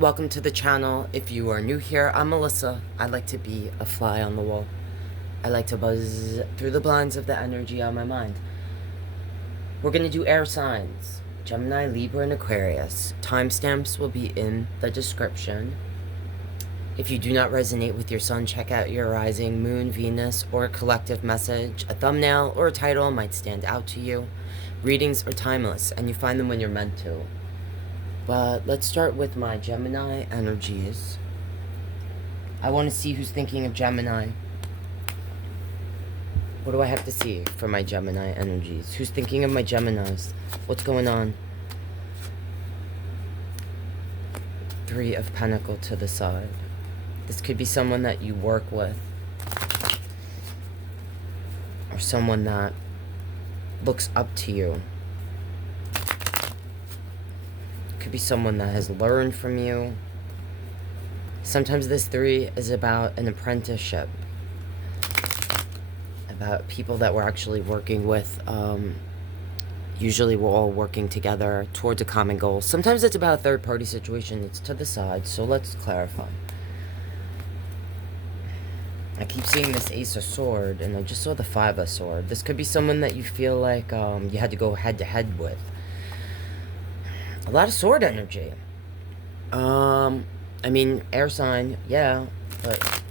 Welcome to the channel. If you are new here, I'm Melissa. I like to be a fly on the wall. I like to buzz through the blinds of the energy on my mind. We're going to do air signs. Gemini, Libra, and Aquarius. Timestamps will be in the description. If you do not resonate with your sun, check out your rising, moon, Venus, or a collective message. A thumbnail or a title might stand out to you. Readings are timeless, and you find them when you're meant to. But let's start with my Gemini energies. I want to see who's thinking of Gemini. What do I have to see for my Gemini energies? Who's thinking of my Geminis? What's going on? Three of Pentacles to the side. This could be someone that you work with. Or someone that looks up to you. Could be someone that has learned from you. Sometimes this three is about an apprenticeship. About people that we're actually working with. Usually we're all working together towards a common goal. Sometimes it's about a third-party situation. It's to the side, so let's clarify. I keep seeing this Ace of Sword, and I just saw the Five of Sword. This could be someone that you feel like you had to go head-to-head with. A lot of sword energy. I mean, air sign, yeah, but...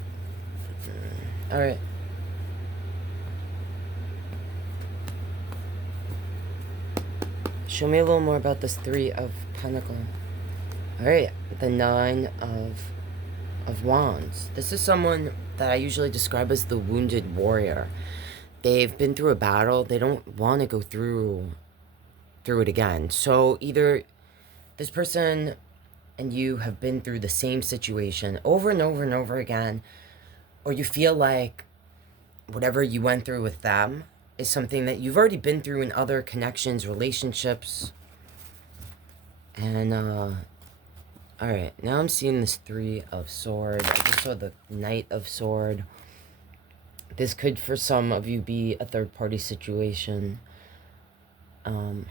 Alright. Show me a little more about this Three of Pentacles. Alright, the Nine of Wands. This is someone that I usually describe as the wounded warrior. They've been through a battle. They don't want to go through it again. So either this person and you have been through the same situation over and over and over again, or you feel like whatever you went through with them is something that you've already been through in other connections, relationships. And, alright, now I'm seeing this Three of Sword. I just saw the Knight of Sword. This could, for some of you, be a third-party situation.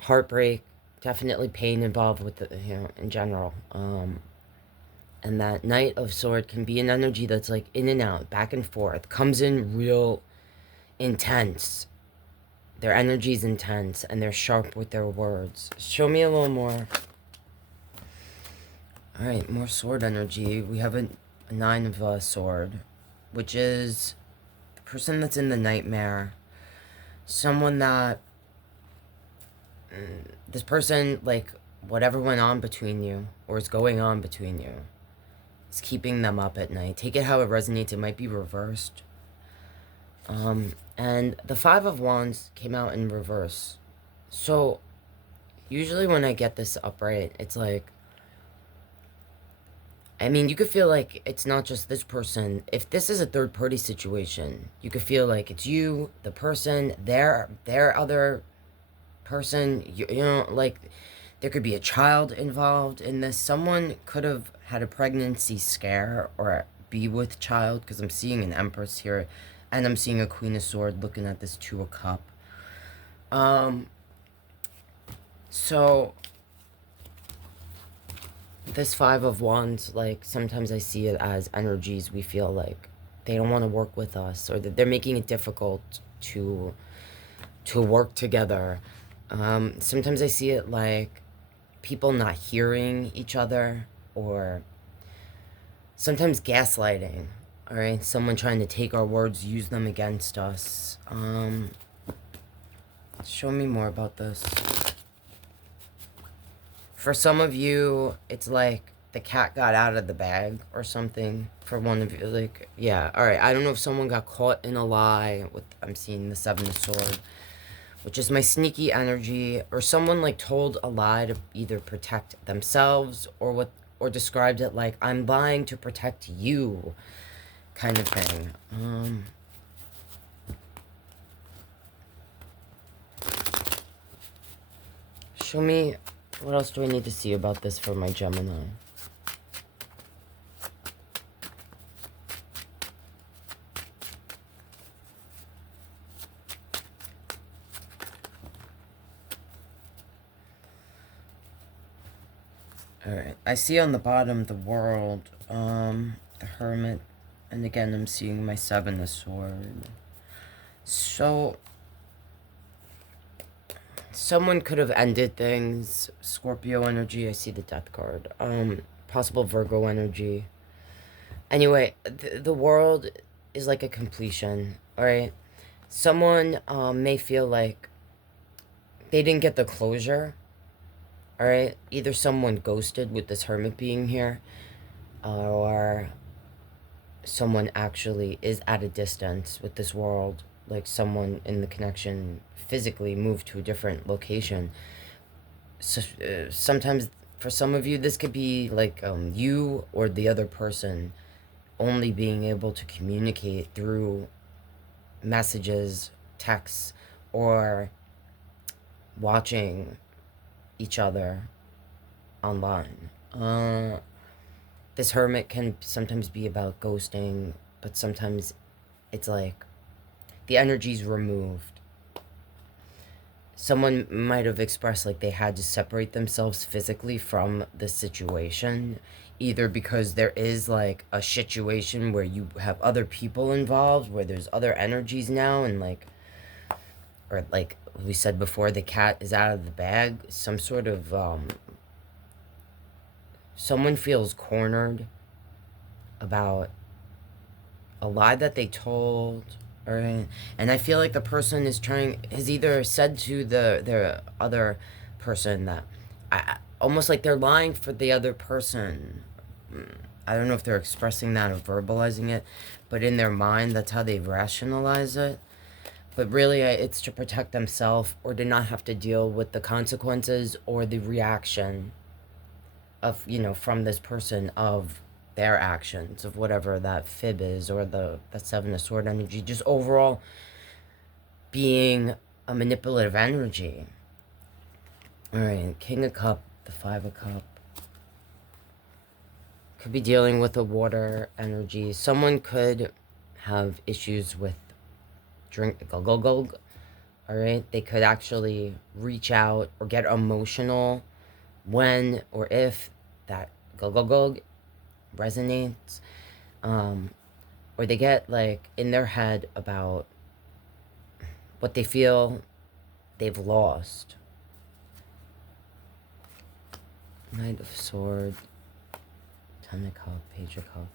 Heartbreak. Definitely pain involved with the, in general. And that Knight of Sword can be an energy that's like in and out, back and forth. Comes in real intense. Their energy's intense, and they're sharp with their words. Show me a little more. Alright, more sword energy. We have a Nine of Sword, which is the person that's in the nightmare. Someone that... this person, like, whatever went on between you, or is going on between you, is keeping them up at night. Take it how it resonates. It might be reversed. And the Five of Wands came out in reverse. So, usually when I get this upright, it's like, I mean, you could feel like it's not just this person. If this is a third-party situation, you could feel like it's you, the person, their other person, you know, like, there could be a child involved in this. Someone could have had a pregnancy scare or be with child, because I'm seeing an Empress here, and I'm seeing a Queen of Swords looking at this Two of Cup. So this Five of Wands, like, sometimes I see it as energies we feel like they don't want to work with us, or that they're making it difficult to work together. Sometimes I see it like people not hearing each other, or sometimes gaslighting. All right, someone trying to take our words, use them against us. Show me more about this. For some of you, it's like the cat got out of the bag or something. For one of you, like, yeah, all right. I don't know if someone got caught in a lie. I'm seeing the Seven of Swords, which is my sneaky energy, or someone like told a lie to either protect themselves, or described it like, I'm lying to protect you, kind of thing. Show me, what else do I need to see about this for my Gemini? Alright, I see on the bottom the world, the hermit, and again I'm seeing my seven of swords. So, someone could have ended things. Scorpio energy, I see the death card. Possible Virgo energy. Anyway, the world is like a completion, alright? Someone may feel like they didn't get the closure, alright? Either someone ghosted with this hermit being here, or someone actually is at a distance with this world. Like someone in the connection physically moved to a different location. So, sometimes for some of you, this could be like you or the other person only being able to communicate through messages, texts, or watching each other online. This hermit can sometimes be about ghosting, but sometimes it's like the energy's removed. Someone might have expressed like they had to separate themselves physically from the situation, either because there is like a situation where you have other people involved, where there's other energies now, and like, or like we said before, the cat is out of the bag. Some sort of, someone feels cornered about a lie that they told, right? And I feel like the person has either said to the other person that, almost like they're lying for the other person. I don't know if they're expressing that or verbalizing it, but in their mind, that's how they rationalize it. But really, it's to protect themselves or to not have to deal with the consequences or the reaction of, from this person of their actions, of whatever that fib is, or the seven of sword energy, just overall being a manipulative energy. All right, King of Cup, the Five of Cup. Could be dealing with a water energy. Someone could have issues with all right? They could actually reach out or get emotional when or if that resonates, or they get like in their head about what they feel they've lost. Knight of Sword, Ten of Cup, Page of Cup,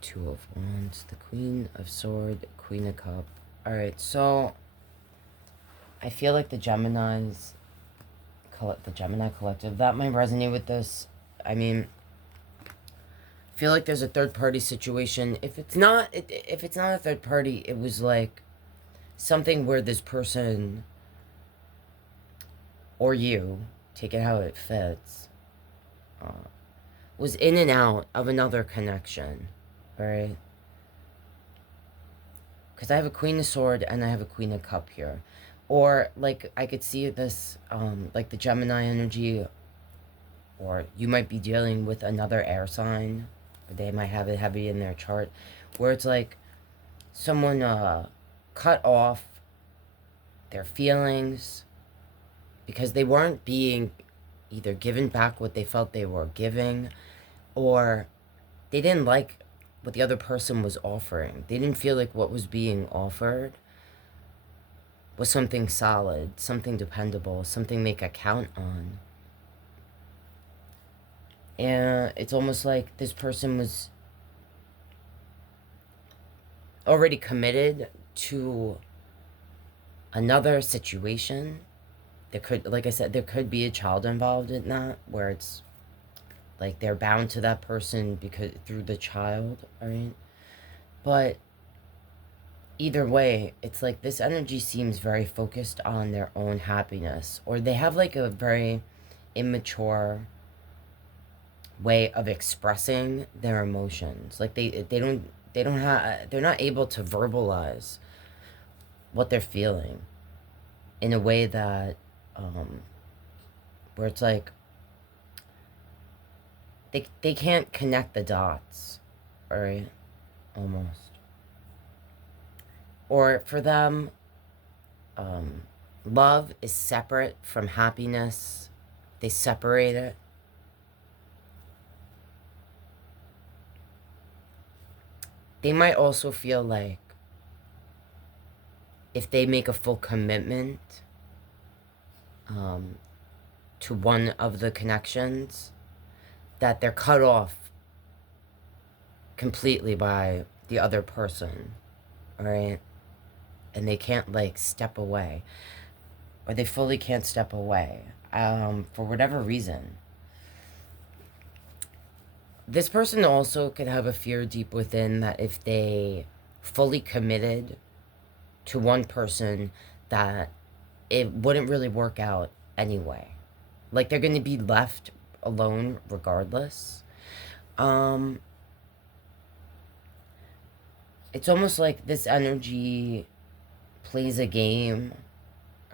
Two of Wands, the Queen of Sword, Queen of Cup. Alright, so I feel like the Gemini Collective, that might resonate with this. I mean, I feel like there's a third-party situation. If it's not a third party, it was like something where this person or you, take it how it fits, was in and out of another connection, right? Because I have a Queen of Sword and I have a Queen of Cup here. Or, like, I could see this, like the Gemini energy, or you might be dealing with another air sign, or they might have it heavy in their chart, where it's like someone cut off their feelings because they weren't being either given back what they felt they were giving, or they didn't like what the other person was offering. They didn't feel like what was being offered was something solid, something dependable, something they could count on. And it's almost like this person was already committed to another situation. There could, like I said, there could be a child involved in that, where it's like they're bound to that person because through the child, right? But either way, it's like this energy seems very focused on their own happiness, or they have like a very immature way of expressing their emotions. Like they're not able to verbalize what they're feeling in a way that where it's like they can't connect the dots, all right? Almost. Or for them, Love is separate from happiness. They separate it. They might also feel like if they make a full commitment to one of the connections, that they're cut off completely by the other person, all right? And they can't, like, step away. Or they fully can't step away for whatever reason. This person also could have a fear deep within that if they fully committed to one person, that it wouldn't really work out anyway. Like, they're going to be left alone regardless. It's almost like this energy plays a game,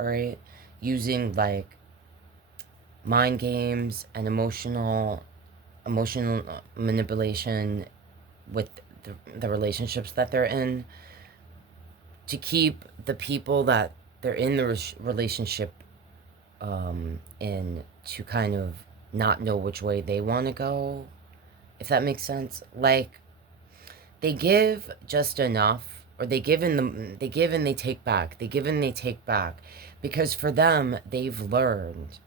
all right, using like mind games and emotional manipulation with the relationships that they're in, to keep the people that they're in the relationship in to kind of not know which way they want to go, if that makes sense. Like, they give just enough, or they give and they take back. They give and they take back, because for them, they've learned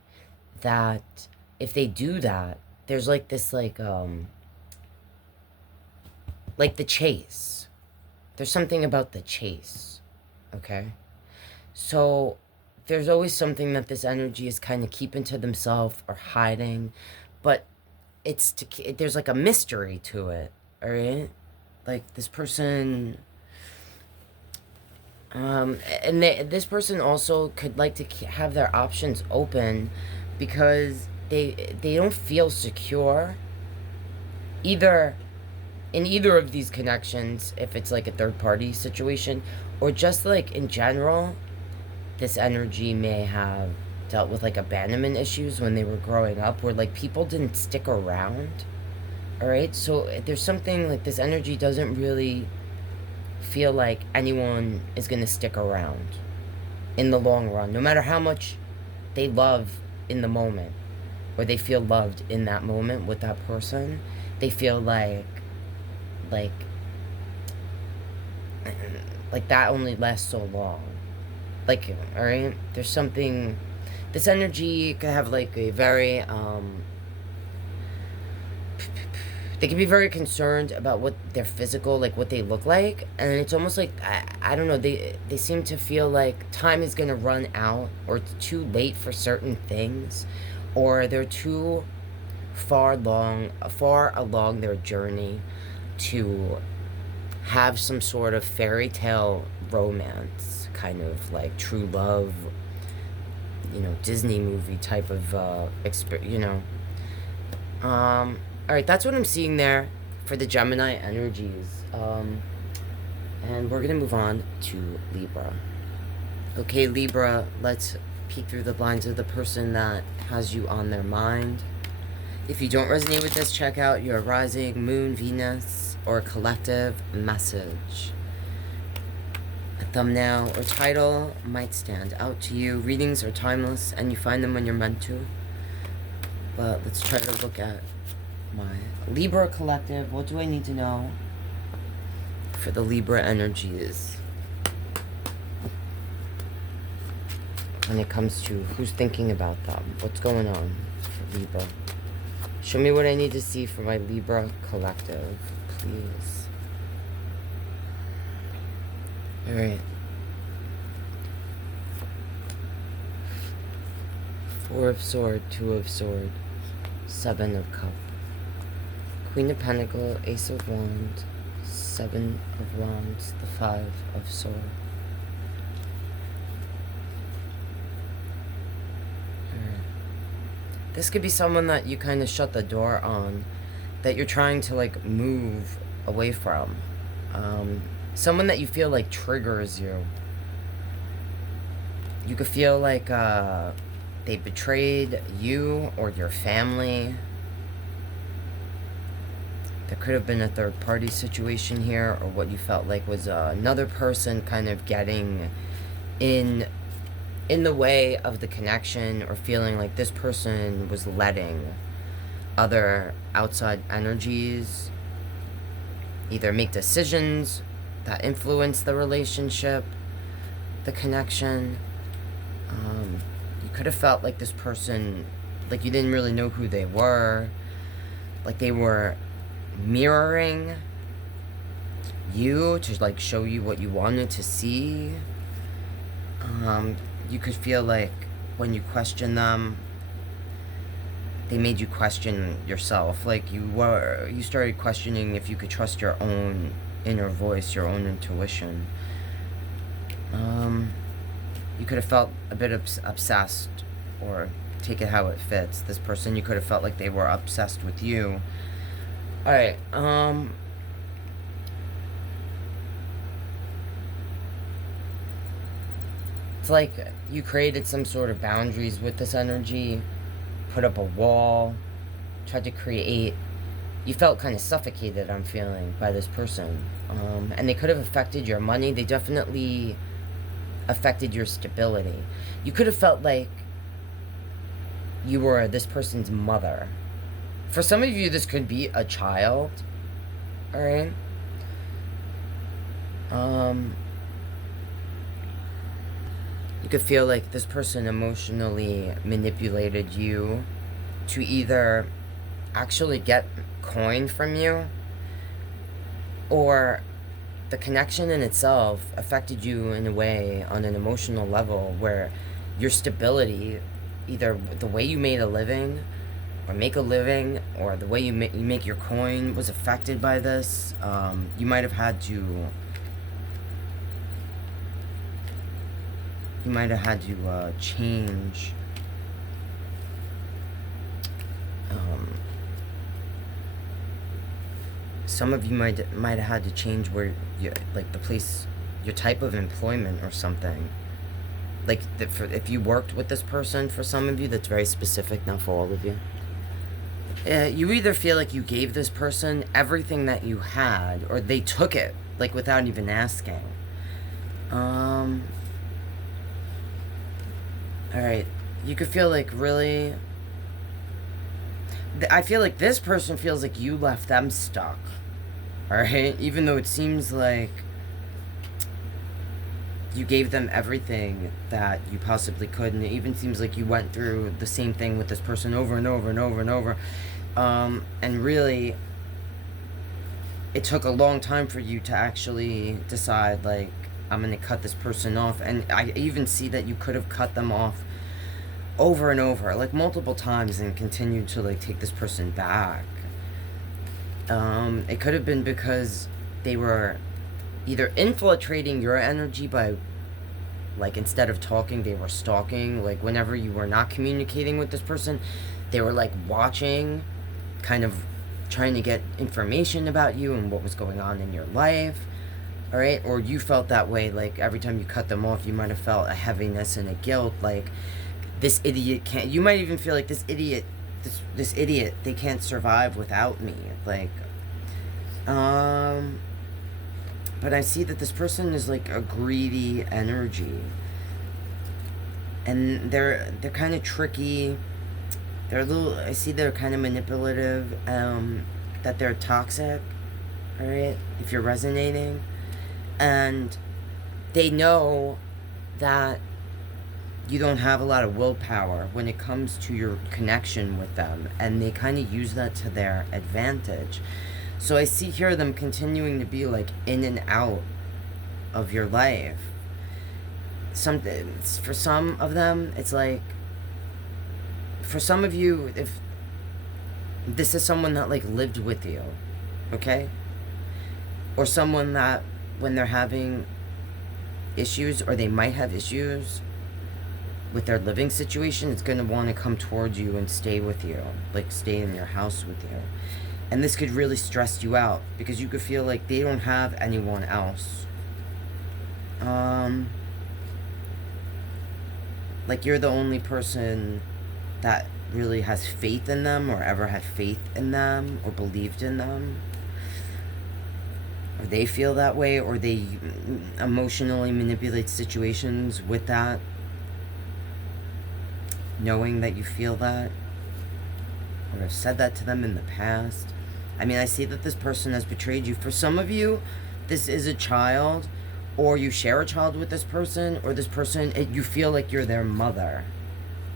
that if they do that, there's like this like the chase. There's something about the chase, okay? So there's always something that this energy is kind of keeping to themselves or hiding, but there's like a mystery to it, all right? Like, this person, and this person also could like to have their options open, because they don't feel secure either in either of these connections, if it's like a third party situation, or just like in general. This energy may have dealt with like abandonment issues when they were growing up, where like people didn't stick around, all right? So there's something like this energy doesn't really feel like anyone is going to stick around in the long run, no matter how much they love in the moment, or they feel loved in that moment with that person. They feel like that only lasts so long. Like, all right, there's something, this energy could have like a very they can be very concerned about what their physical, like what they look like, and it's almost like I don't know, they seem to feel like time is gonna run out, or it's too late for certain things, or they're too far along their journey to have some sort of fairy tale romance, kind of like true love, you know, Disney movie type of all right, that's what I'm seeing there for the Gemini energies. And we're gonna move on to Libra. Okay, Libra, let's peek through the blinds of the person that has you on their mind. If you don't resonate with this, check out your rising, moon, Venus, or collective message. A thumbnail or title might stand out to you. Readings are timeless, and you find them when you're meant to. But let's try to look at my Libra collective. What do I need to know for the Libra energies when it comes to who's thinking about them? What's going on for Libra? Show me what I need to see for my Libra collective, please. All right. 4 of Swords, 2 of Swords, 7 of Cups, Queen of Pentacles, Ace of Wands, 7 of Wands, the 5 of Swords. This could be someone that you kind of shut the door on, that you're trying to like move away from. Someone that you feel like triggers you. You could feel like they betrayed you or your family. There could have been a third party situation here, or what you felt like was another person kind of getting in in the way of the connection, or feeling like this person was letting other outside energies either make decisions that influence the relationship, the connection. You could have felt like this person, like you didn't really know who they were, like they were mirroring you to like show you what you wanted to see. You could feel like when you question them, they made you question yourself. Like you started questioning if you could trust your own inner voice, your own intuition. You could have felt a bit obsessed, or take it how it fits. This person, you could have felt like they were obsessed with you. Alright, it's like you created some sort of boundaries with this energy, put up a wall, tried to create. You felt kind of suffocated, I'm feeling, by this person. And they could have affected your money. They definitely affected your stability. You could have felt like you were this person's mother. For some of you, this could be a child. Alright? You could feel like this person emotionally manipulated you to either actually get coin from you, or the connection in itself affected you in a way on an emotional level where your stability, either the way you made a living or make a living, or the way you make your coin, was affected by this. You might have had to change some of you might have had to change where you, like the place, your type of employment or something. Like if you worked with this person, for some of you, that's very specific, not for all of you. You either feel like you gave this person everything that you had, or they took it, like without even asking. Alright, you could feel like really, I feel like this person feels like you left them stuck. Alright? Even though it seems like you gave them everything that you possibly could, and it even seems like you went through the same thing with this person over and over and over and over. And really, it took a long time for you to actually decide, like, I'm going to cut this person off. And I even see that you could have cut them off over and over, like multiple times, and continued to like take this person back. It could have been because they were either infiltrating your energy by, like, instead of talking, they were stalking. Like, whenever you were not communicating with this person, they were like watching, kind of trying to get information about you and what was going on in your life. Alright? Or you felt that way, like every time you cut them off, you might have felt a heaviness and a guilt, like, this idiot can't, you might even feel like this idiot, they can't survive without me. Like, but I see that this person is like a greedy energy. And they're kind of tricky. They're a little, I see they're kind of manipulative, that they're toxic, alright, if you're resonating. And they know that you don't have a lot of willpower when it comes to your connection with them, and they kind of use that to their advantage. So I see here them continuing to be like in and out of your life. For some of them, it's like, for some of you, if this is someone that like lived with you, okay? Or someone that when they're having issues, or they might have issues with their living situation, it's going to want to come towards you and stay with you, like stay in your house with you. And this could really stress you out, because you could feel like they don't have anyone else. Like you're the only person that really has faith in them, or ever had faith in them, or believed in them. Or they feel that way, or they emotionally manipulate situations with that knowing that you feel that, or have said that to them in the past. I mean, I see that this person has betrayed you. For some of you, this is a child, or you share a child with this person, or this person, you feel like you're their mother,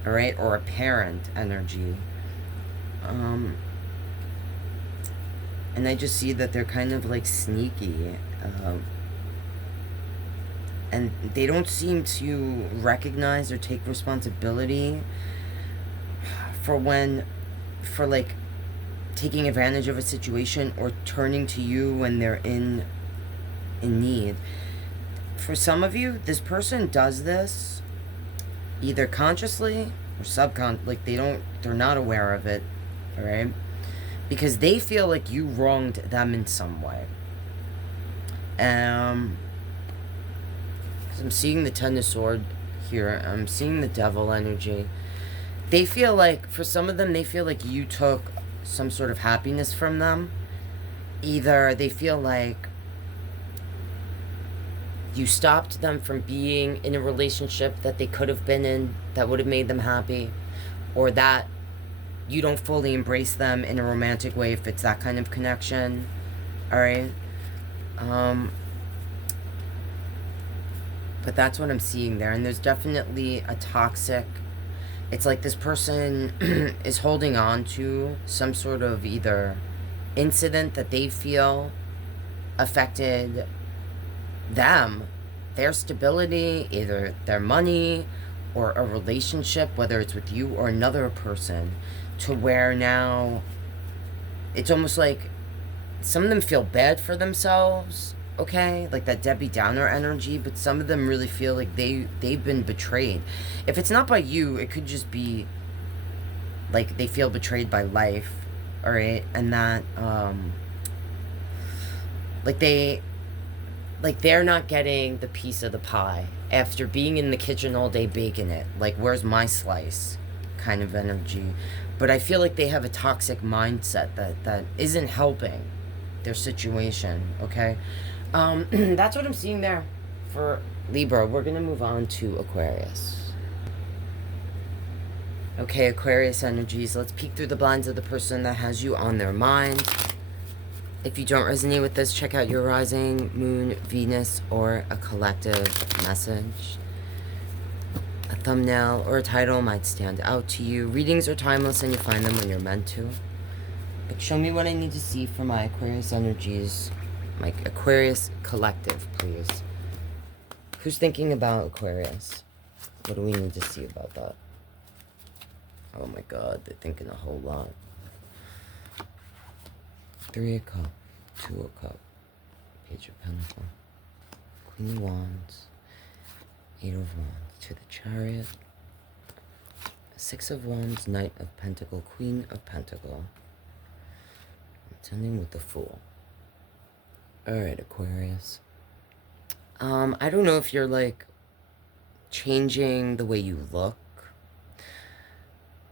all right, or a parent energy. And I just see that they're kind of like sneaky, and they don't seem to recognize or take responsibility for like taking advantage of a situation or turning to you when they're in need. For some of you, this person does this either consciously or like they're not aware of it, all right? Because they feel like you wronged them in some way. I'm seeing the Ten of Swords here. I'm seeing the Devil energy. They feel like, for some of them, they feel like you took some sort of happiness from them. Either they feel like you stopped them from being in a relationship that they could have been in that would have made them happy, or that you don't fully embrace them in a romantic way if it's that kind of connection. All right? But that's what I'm seeing there. And there's definitely a toxic... It's like this person is holding on to some sort of either incident that they feel affected them, their stability, either their money or a relationship, whether it's with you or another person, to where now it's almost like some of them feel bad for themselves, okay, like that Debbie Downer energy, but some of them really feel like they've been betrayed. If it's not by you, it could just be like they feel betrayed by life, all right, and that like they're not getting the piece of the pie after being in the kitchen all day baking it. Like, where's my slice kind of energy. But I feel like they have a toxic mindset that isn't helping their situation, okay? That's what I'm seeing there for Libra. We're going to move on to Aquarius. Okay, Aquarius energies. Let's peek through the blinds of the person that has you on their mind. If you don't resonate with this, check out your rising, moon, Venus, or a collective message. A thumbnail or a title might stand out to you. Readings are timeless and you find them when you're meant to. But show me what I need to see for my Aquarius energies. My Aquarius collective, please. Who's thinking about Aquarius? What do we need to see about that? Oh my god, they're thinking a whole lot. 3 of Cups, 2 of Cups, Page of Pentacles, Queen of Wands, 8 of Wands, to the Chariot, 6 of Wands, Knight of Pentacles, Queen of Pentacles. It's ending with the Fool. Alright, Aquarius. I don't know if you're, like, changing the way you look,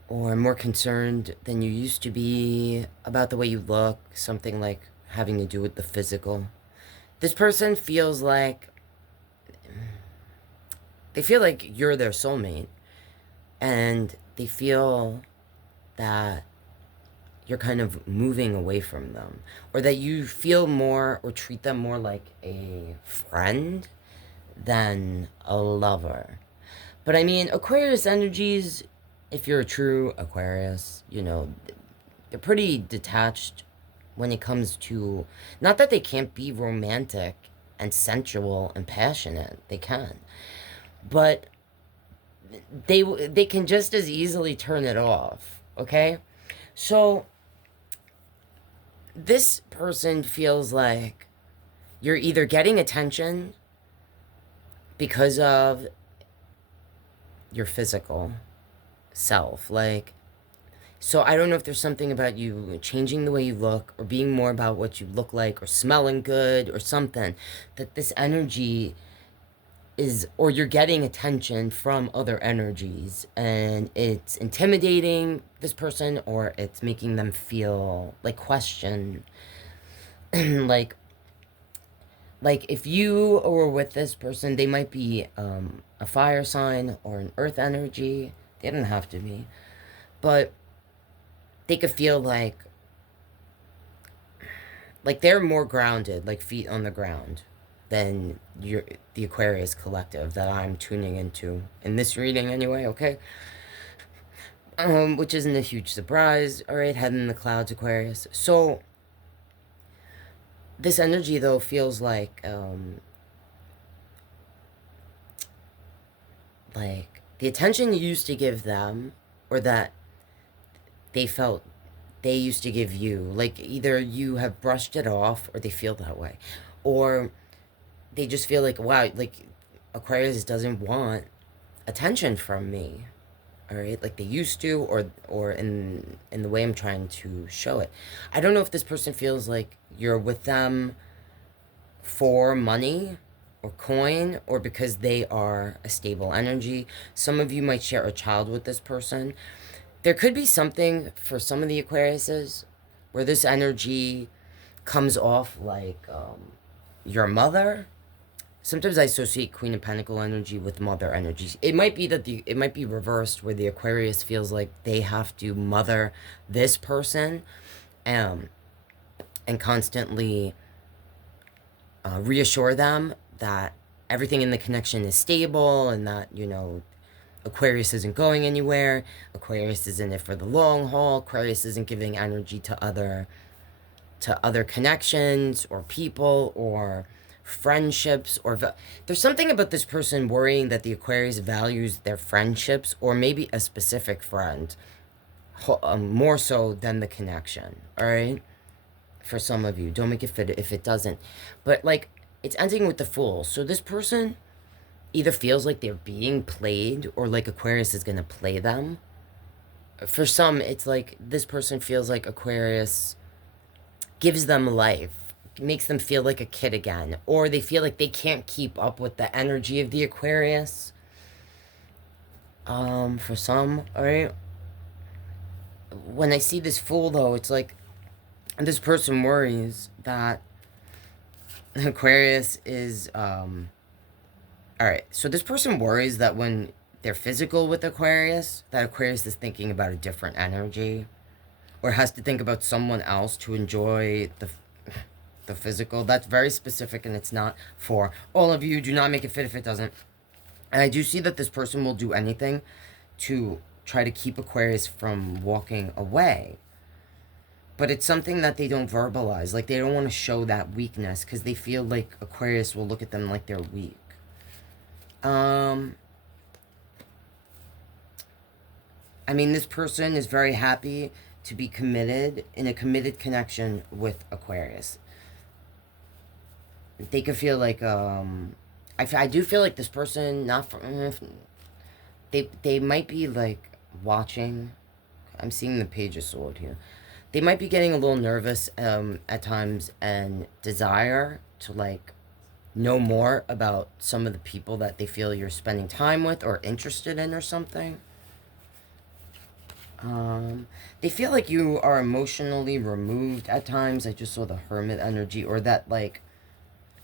or more concerned than you used to be about the way you look, something like having to do with the physical. This person feels like, they feel like you're their soulmate, and they feel that you're kind of moving away from them, or that you feel more or treat them more like a friend than a lover. But I mean, Aquarius energies, if you're a true Aquarius, you know, they're pretty detached when it comes to, not that they can't be romantic and sensual and passionate, they can, but they can just as easily turn it off, okay? So this person feels like you're either getting attention because of your physical self, like, so I don't know if there's something about you changing the way you look, or being more about what you look like, or smelling good, or something, that this energy is, or you're getting attention from other energies, and it's intimidating this person, or it's making them feel like question, like if you were with this person, they might be a fire sign or an earth energy, They don't have to be. But they could feel like they're more grounded, like feet on the ground, than the Aquarius collective that I'm tuning into in this reading anyway, okay? Which isn't a huge surprise, alright? Head in the clouds, Aquarius. So, this energy, though, feels like the attention you used to give them, or that they felt they used to give you, like either you have brushed it off, or they feel that way, or they just feel like, wow, like Aquarius doesn't want attention from me, all right, like they used to, or in the way I'm trying to show it. I don't know if this person feels like you're with them for money or coin, or because they are a stable energy. Some of you might share a child with this person. There could be something for some of the Aquariuses where this energy comes off like your mother. Sometimes I associate Queen of Pentacle energy with mother energies. It might be that it might be reversed, where the Aquarius feels like they have to mother this person, and constantly reassure them that everything in the connection is stable, and that, you know, Aquarius isn't going anywhere. Aquarius is in it for the long haul. Aquarius isn't giving energy to other connections or people or friendships, or there's something about this person worrying that the Aquarius values their friendships, or maybe a specific friend, more so than the connection, all right? For some of you, don't make it fit if it doesn't. But like, it's ending with the Fool. So this person either feels like they're being played, or like Aquarius is going to play them. For some, it's like this person feels like Aquarius gives them life, makes them feel like a kid again, or they feel like they can't keep up with the energy of the Aquarius. For some, all right? When I see this Fool, though, it's like this person worries that Aquarius is, alright, so this person worries that when they're physical with Aquarius, that Aquarius is thinking about a different energy, or has to think about someone else to enjoy the physical. That's very specific, and it's not for all of you. Do not make it fit if it doesn't. And I do see that this person will do anything to try to keep Aquarius from walking away. But it's something that they don't verbalize. Like, they don't want to show that weakness, because they feel like Aquarius will look at them like they're weak. I mean, this person is very happy to be committed, in a committed connection with Aquarius. They could feel like, I do feel like this person, they might be, like, watching. I'm seeing the Page of Swords here. They might be getting a little nervous at times, and desire to, like, know more about some of the people that they feel you're spending time with or interested in or something. They feel like you are emotionally removed at times. I just saw the Hermit energy, or that, like,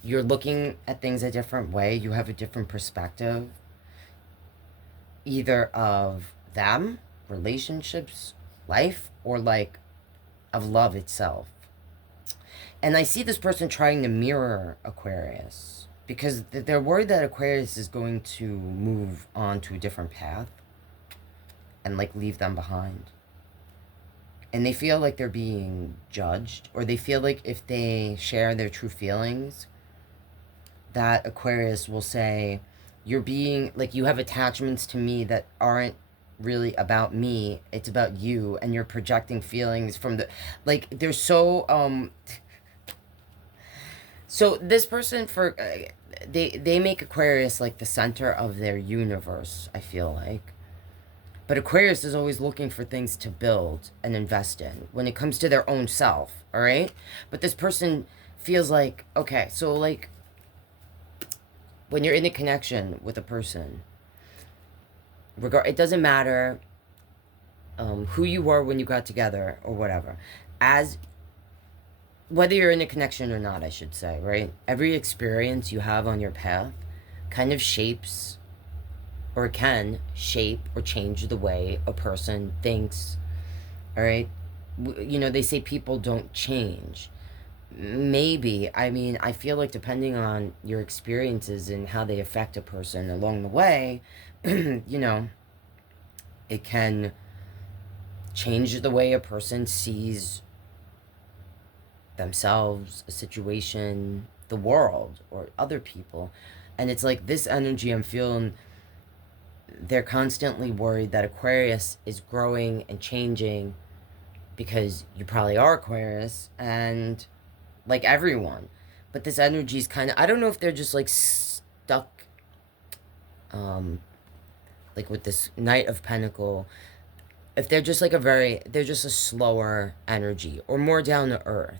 you're looking at things a different way. You have a different perspective, either of them, relationships, life, or, like, of love itself. And I see this person trying to mirror Aquarius, because they're worried that Aquarius is going to move on to a different path and, like, leave them behind. And they feel like they're being judged, or they feel like if they share their true feelings, that Aquarius will say, you're being, like, you have attachments to me that aren't really about me, it's about you, and you're projecting feelings from the, like, they're so, so this person, for, they make Aquarius like the center of their universe, I feel like. But Aquarius is always looking for things to build and invest in when it comes to their own self, all right? But this person feels like, okay, so, like, when you're in a connection with a person, it doesn't matter who you were when you got together or whatever, as whether you're in a connection or not, I should say, right? Every experience you have on your path kind of shapes or it can shape or change the way a person thinks. All right. You know, they say people don't change. Maybe. I mean, I feel like depending on your experiences and how they affect a person along the way, you know, it can change the way a person sees themselves, a situation, the world, or other people. And it's like this energy I'm feeling, they're constantly worried that Aquarius is growing and changing, because you probably are Aquarius, and like everyone. But this energy is kind of, I don't know if they're just like stuck, like with this Knight of Pentacle, if they're just like they're just a slower energy, or more down to earth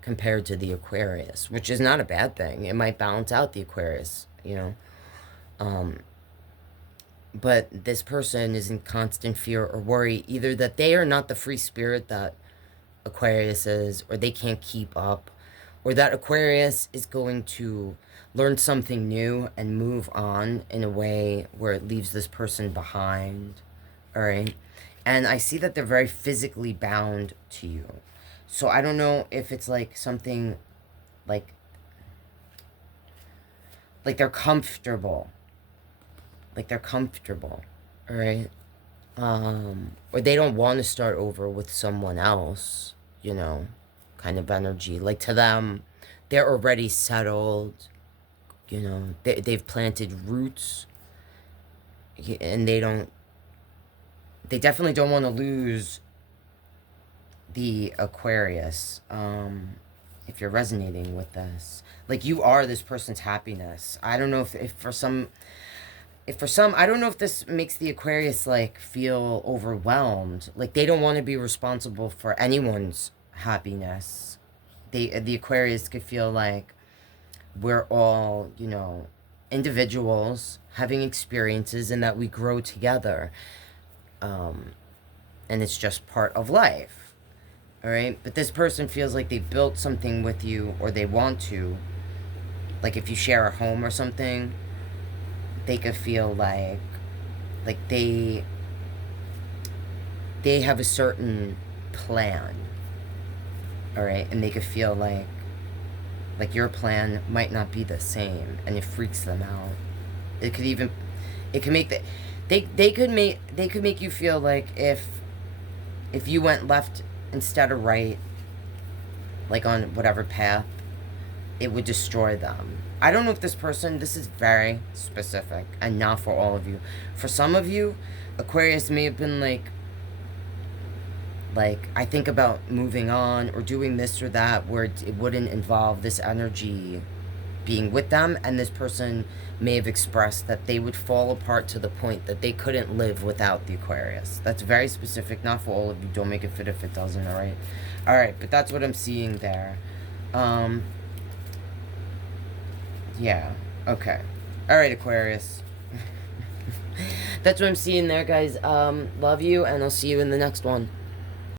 compared to the Aquarius, which is not a bad thing. It might balance out the Aquarius, you know. But this person is in constant fear or worry, either that they are not the free spirit that Aquarius is, or they can't keep up, or that Aquarius is going to learn something new and move on in a way where it leaves this person behind. All right. And I see that they're very physically bound to you. So I don't know if it's like something like they're comfortable. Like they're comfortable. All right. Or they don't want to start over with someone else, you know, kind of energy. Like to them, they're already settled, you know, they've planted roots, and they definitely don't want to lose the Aquarius. If you're resonating with this, like you are this person's happiness. I don't know if for some, I don't know if this makes the Aquarius like feel overwhelmed. Like they don't want to be responsible for anyone's happiness. The Aquarius could feel like we're all, you know, individuals having experiences, and that we grow together. And it's just part of life. All right. But this person feels like they built something with you, or they want to. Like if you share a home or something, they could feel like they have a certain plan. All right. And they could feel like your plan might not be the same, and it freaks them out. It could make they could make you feel like if you went left instead of right, like on whatever path, it would destroy them. I don't know if this is very specific and not for all of you. For some of you, Aquarius may have been like I think about moving on or doing this or that, where it wouldn't involve this energy being with them, and this person may have expressed that they would fall apart to the point that they couldn't live without the Aquarius. That's very specific, not for all of you. Don't make it fit if it doesn't, all right? All right, but that's what I'm seeing there. Yeah, okay. All right, Aquarius. That's what I'm seeing there, guys. Love you, and I'll see you in the next one.